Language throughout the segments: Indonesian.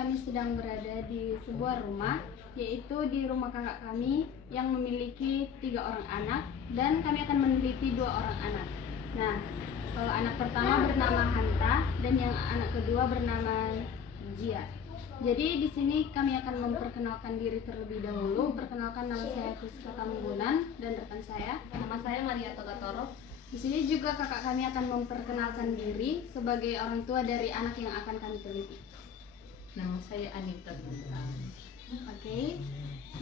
kami sedang berada di sebuah rumah, yaitu di rumah kakak kami yang memiliki 3 orang anak, dan kami akan meneliti 2 orang anak. Nah, anak pertama bernama Hanta dan yang anak kedua bernama Jia. Jadi di sini kami akan memperkenalkan diri terlebih dahulu. Perkenalkan, nama saya Friska Tambunan dan rekan saya, Nama saya Maria Togatoro. Di sini juga kakak kami akan memperkenalkan diri sebagai orang tua dari anak yang akan kami teliti. Nama saya Anita. Oke.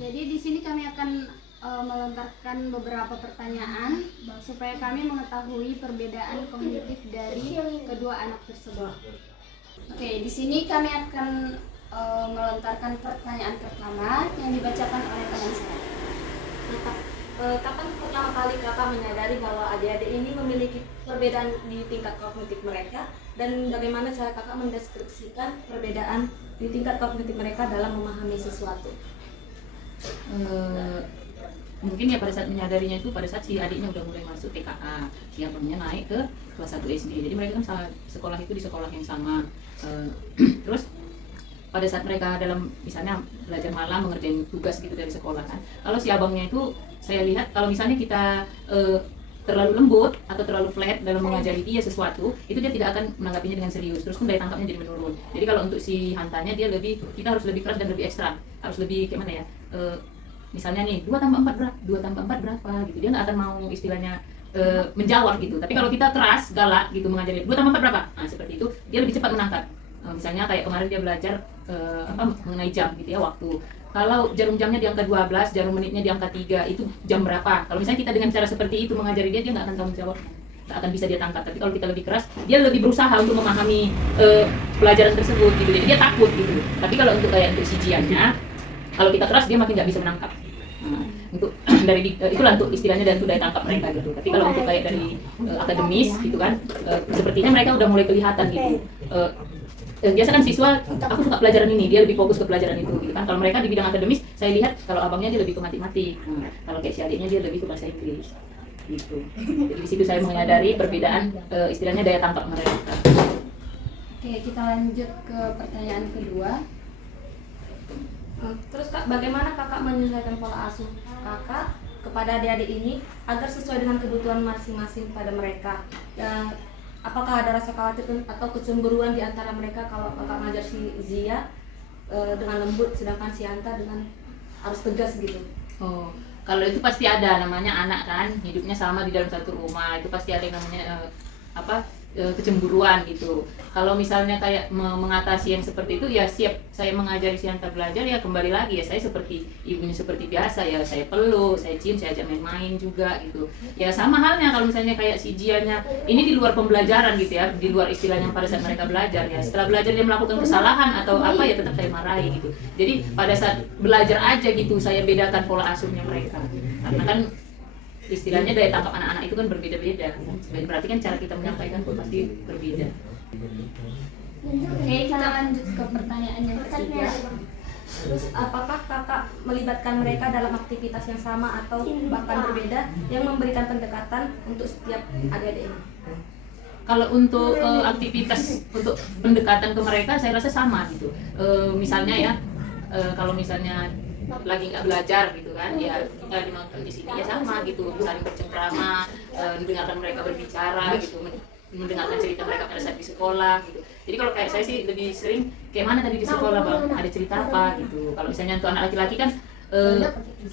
Jadi di sini kami akan melontarkan beberapa pertanyaan supaya kami mengetahui perbedaan kognitif dari kedua anak tersebut. Oke, di sini kami akan melontarkan pertanyaan pertama yang dibacakan oleh teman saya. Kapan pertama kali kakak menyadari bahwa adik-adik ini memiliki perbedaan di tingkat kognitif mereka, dan bagaimana cara kakak mendeskripsikan perbedaan di tingkat kognitif mereka dalam memahami sesuatu? Mungkin ya pada saat menyadarinya itu pada saat si adiknya udah mulai masuk TKA, si abangnya naik ke kelas 1 SD. Jadi mereka kan sekolah itu di sekolah yang sama. Terus pada saat mereka dalam misalnya belajar malam mengerjain tugas gitu dari sekolah kan, kalau si abangnya itu saya lihat kalau misalnya kita terlalu lembut atau terlalu flat dalam mengajari dia sesuatu, itu dia tidak akan menanggapinya dengan serius, terus pun daya tangkapnya jadi menurun. Jadi kalau untuk si Hantanya kita harus lebih keras dan lebih ekstra, harus lebih kayak mana ya, misalnya nih 2 tambah 4 berapa gitu, dia nggak akan mau istilahnya menjawab gitu. Tapi kalau kita keras, galak gitu mengajari 2 tambah 4 berapa, nah seperti itu dia lebih cepat menangkap. Misalnya kayak kemarin dia belajar mengenai jam gitu ya, waktu. Kalau jarum jamnya di angka 12, jarum menitnya di angka 3, itu jam berapa? Kalau misalnya kita dengan cara seperti itu mengajari dia nggak akan tahu menjawabnya, nggak akan bisa dia tangkap. Tapi kalau kita lebih keras, dia lebih berusaha untuk memahami pelajaran tersebut gitu. Jadi dia takut gitu. Tapi kalau untuk kayak untuk sijiannya, kalau kita keras dia makin nggak bisa menangkap. Untuk dari itulah untuk istilahnya dan untuk daya tangkap mereka gitu. Tapi kalau untuk kayak dari akademis gitu kan, sepertinya mereka udah mulai kelihatan gitu. Biasa kan siswa, aku suka pelajaran ini, dia lebih fokus ke pelajaran itu gitu kan. Kalau mereka di bidang akademis, saya lihat kalau abangnya dia lebih ke matematik, kalau kayak si adiknya dia lebih ke bahasa Inggris gitu. Jadi di situ saya menyadari perbedaan istilahnya daya tangkap mereka. Oke, kita lanjut ke pertanyaan kedua. Terus kak, bagaimana kakak menyesuaikan pola asuh kakak kepada adik-adik ini agar sesuai dengan kebutuhan masing-masing pada mereka? Dan apakah ada rasa khawatir atau kecemburuan di antara mereka kalau kakak ngajar si Zia dengan lembut, sedangkan si Hanta dengan harus tegas gitu? Oh, kalau itu pasti ada, namanya anak kan, hidupnya sama di dalam satu rumah, itu pasti ada yang namanya kecemburuan gitu. Kalau misalnya kayak mengatasi yang seperti itu, ya siap saya mengajari si Hanta belajar, ya kembali lagi ya saya seperti ibunya seperti biasa, ya saya peluk, saya cium, saya ajak main-main juga gitu. Ya sama halnya kalau misalnya kayak si Jianya, ini di luar pembelajaran gitu ya, di luar istilahnya pada saat mereka belajar ya. Setelah belajar dia melakukan kesalahan atau apa ya tetap saya marahi gitu. Jadi pada saat belajar aja gitu saya bedakan pola asuhnya mereka. Karena kan istilahnya daya tangkap anak-anak itu kan berbeda-beda. Berarti kan cara kita menyampaikan pun pasti berbeda. Oke, kita lanjut ke pertanyaan yang ketiga. Terus apakah kakak melibatkan mereka dalam aktivitas yang sama atau bahkan berbeda yang memberikan pendekatan untuk setiap adik-adik ini? Kalau untuk aktivitas untuk pendekatan ke mereka saya rasa sama gitu. Misalnya ya, kalau misalnya lagi nggak belajar gitu kan, ya kita dinonton di sini ya sama gitu, saling bercengkrama, mendengarkan mereka berbicara gitu, mendengarkan cerita mereka pada saat di sekolah gitu. Jadi kalau kayak saya sih lebih sering kayak mana tadi di sekolah bang, ada cerita apa gitu. Kalau misalnya untuk anak laki-laki kan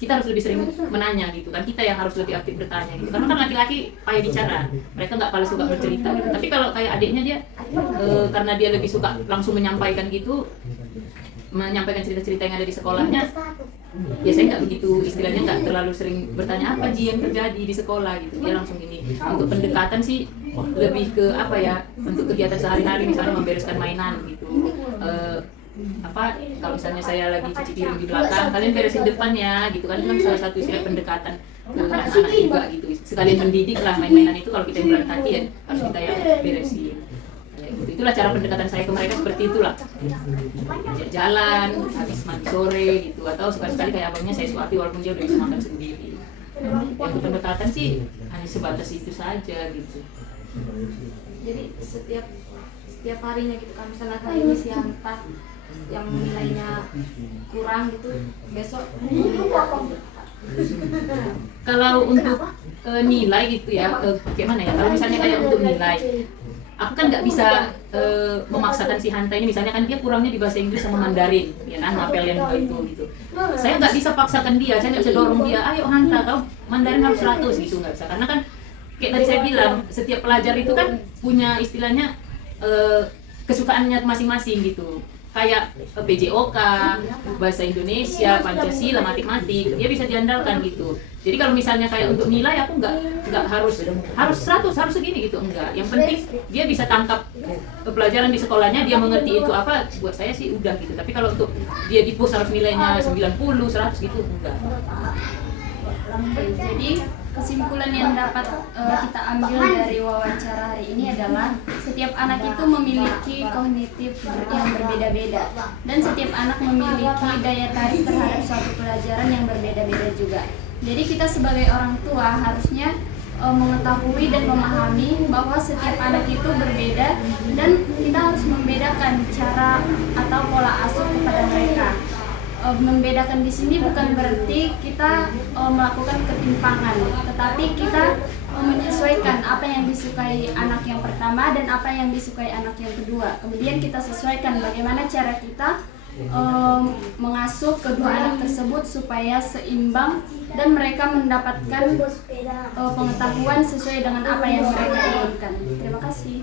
kita harus lebih sering menanya gitu kan, kita yang harus lebih aktif bertanya gitu, karena kan laki-laki payah bicara, mereka nggak paling suka bercerita gitu. Tapi kalau kayak adiknya dia karena dia lebih suka langsung menyampaikan gitu, menyampaikan cerita-cerita yang ada di sekolahnya, ya saya nggak begitu istilahnya nggak terlalu sering bertanya apa Ji yang terjadi di sekolah gitu, dia langsung ini. Untuk pendekatan sih lebih ke apa ya, untuk kegiatan sehari-hari misalnya membereskan mainan gitu, kalau misalnya saya lagi cuci piring di belakang, kalian beresin depan ya gitu kan, itu kan salah satu istilah pendekatan ke anak-anak juga gitu, sekalian mendidik lah. Main-mainan itu kalau kita yang berantakin ya harus kita yang beresin. Itulah cara pendekatan saya ke mereka, seperti itulah, ajak jalan habis mandi sore gitu, atau sekali-sekali kayak abangnya saya suapi walaupun dia udah bisa makan sendiri. Untuk pendekatan sih hanya sebatas itu saja gitu. Jadi setiap harinya gitu kan, misalnya hari ini si Hanta yang nilainya kurang gitu besok Kalau untuk nilai gitu ya, gimana ya? Kalau misalnya kayak untuk nilai, aku kan nggak bisa memaksakan si Hanta ini, misalnya kan dia kurangnya di bahasa Inggris sama Mandarin, ya kan, mapel yang dua itu gitu. Saya nggak bisa paksakan dia, saya nggak bisa dorong dia, ayo Hanta, kau Mandarin harus 100 gitu, nggak bisa. Karena kan kayak tadi saya bilang, setiap pelajar itu kan punya istilahnya kesukaannya masing-masing gitu. Kayak PJOK, bahasa Indonesia, Pancasila, matematik, dia bisa diandalkan gitu. Jadi kalau misalnya kayak untuk nilai aku nggak harus 100 harus segini gitu, enggak. Yang penting dia bisa tangkap pelajaran di sekolahnya, dia mengerti itu apa, buat saya sih udah gitu. Tapi kalau untuk dia di pos harus nilainya 90, 100 gitu, enggak. Oke, jadi kesimpulan yang dapat kita ambil dari wawancara hari ini adalah setiap anak itu memiliki kognitif yang berbeda-beda dan setiap anak memiliki daya tarik terhadap suatu pelajaran yang berbeda-beda juga. Jadi kita sebagai orang tua harusnya mengetahui dan memahami bahwa setiap anak itu berbeda dan kita harus membedakan cara atau pola asuh kepada mereka. Membedakan di sini bukan berarti kita melakukan ketimpangan, tetapi kita menyesuaikan apa yang disukai anak yang pertama dan apa yang disukai anak yang kedua. Kemudian kita sesuaikan bagaimana cara kita mengasuh kedua anak tersebut supaya seimbang dan mereka mendapatkan pengetahuan sesuai dengan apa yang mereka inginkan. Terima kasih.